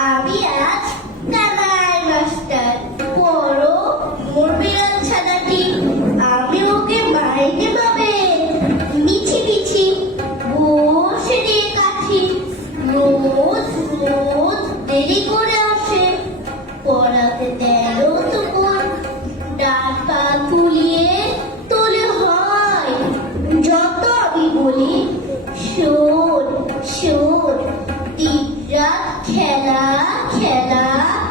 আমি আজ কানাই মাস্টার পড়ো মোর বিড়াল ছানাটি আমি ওকে মাইনে পাবে মিছি মিছি বসে দিয়ে কাঠি রোজ রোজ দেরি করে আসে পড়াতে দেয় তো কোন ডাক পা তুলিয়ে তোলে হয় যত আমি বলি শোন শোন দিনরাত খেলা খেলা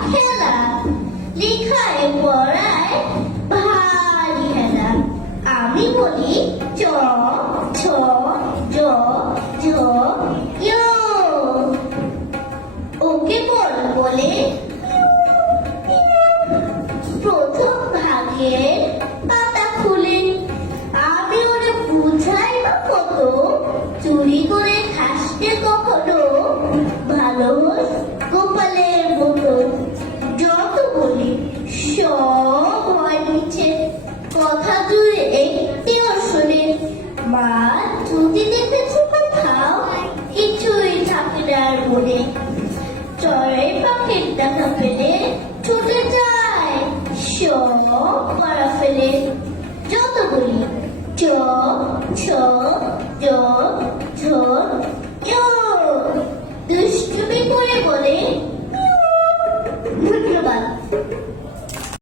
খেলা লেখায় পড়ায় ভারী খেলা আমি বলি চ ছ জ ঝ ইয় ওকে পড় বলে প্রথম ভাগের পাতা খুলে আমি ওরে বুঝাই বা কত চুরি করে খাসতে কখনো ভালো গোপালের মতো যত বলি সব হয় নিচে কথা জুড়ে একটিও শোনে মা যদি দেখেছো কোথাও কিছুই থাকে না আর মনে চড়াই পাখির দেখা পেলে ছুটে যায় সব করা ফেলে যত বলি চ ছ জ ঝ ইয় দুষ্টুমি করে বলে